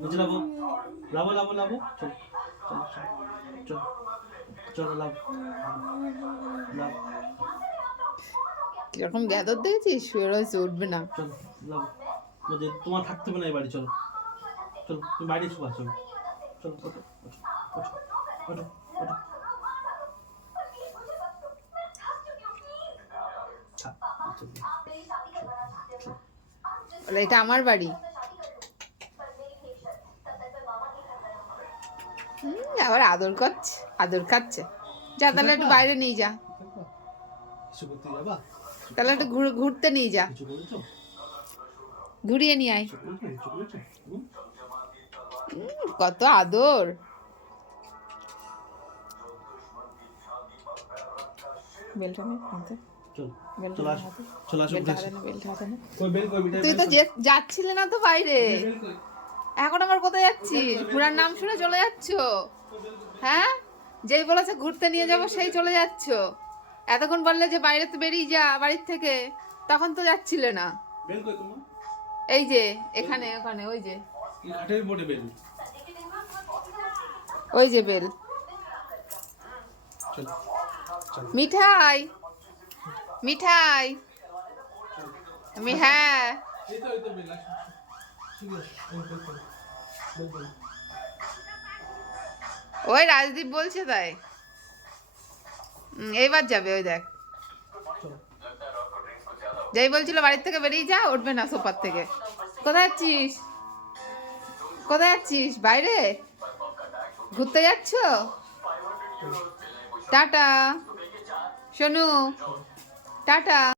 নিচে লাভো লাভো লাভো লাভো চল চল চল লাভ লাভ কীরকম গ্যাদর দেখেছিস শুয়ে রয়েছে উঠবে না। চল লাভ বলছে তোমার থাকতে হবে না এই বাড়ি চলো। চলো তুমি বাইরে শুকা চলো। চলো ওঠো ওঠো ওঠো ওঠো। এটা আমার বাড়ি। আবার আদর করছে আদর খাচ্ছে। যা তাহলে একটু বাইরে নিয়ে যা। তাহলে একটু ঘুর- ঘুরতে নিয়ে যা। ঘুরিয়ে নিয়ে আয়। কত আদর। বেলটা নে হাতে। তুই তো যাচ্ছিলে না তো বাইরে। এখন আবার কোথায় যাচ্ছিস? ঘোরার নাম শুনে চলে যাচ্ছ? হ্যাঁ? যেই বলেছে ঘুরতে নিয়ে যাব সেই চলে যাচ্ছ। এতক্ষণ বললে যে বাইরে তো বেরিয়ে যা বাড়ির থেকে তখন তো যাচ্ছিলে না। এই যে এখানে ওখানে ওই যে। ওই যে বেল। মিঠাই মিঠাই। হ্যাঁ। ওই রাজদীপ বলছে তাই। এইবার যাবে, ওই দেখ। যাই বলছিল বাড়ির থেকে বেরিয়ে যা, উঠবে না সোফার থেকে। কোথায় যাচ্ছিস? কোথায় যাচ্ছিস? বাইরে? ঘুরতে যাচ্ছ? টাটা। শোনু টাটা।